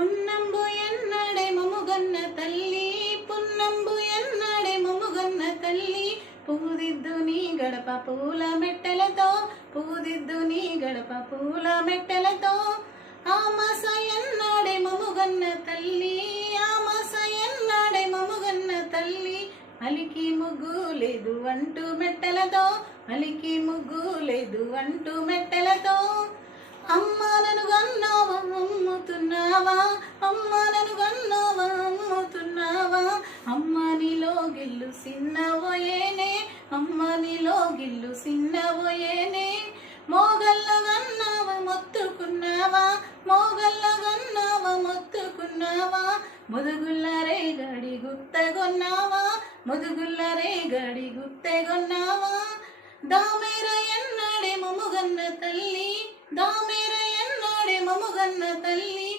పున్నంబు ఎన్నడే మముగన్న తల్లి, పున్నంబు ఎన్నడే మముగన్న తల్లి, పూదిద్దు నీ గడప పూల మెట్టెలతో, పూదిద్దు నీ గడప పూల మెట్టెలతో. ఆమాస ఎన్నడే మముగన్న తల్లి, ఆమాస ఎన్నడే మముగన్న తల్లి, అలికి ముగ్గు లేదు అంటూ మెట్టెలతో, అలికి ముగ్గు లేదు అంటూ మెట్టెలతో. అమ్మ నన్ను గన్నావా అమ్ముతున్నావా, అమ్మ నన్ను గన్నావా అమ్ముతున్నావా, అమ్మ నీలో గిల్లు సిన్నవోయేనే, అమ్మ నీలో గిల్లు సిన్నవోయేనే. మోగల్ల గన్నావా మొత్తుకున్నావా, మోగల్ల గన్నావా మొత్తుకున్నావా, ముదుగుల్ల రేగడి గుత్తగొన్నావా, ముదుగుల్ల రేగడి గుత్తెగొన్నావా. దామేర ఎన్నడే మముగన్న తల్లి, దామేర ఎన్నడే మముగన్న తల్లి,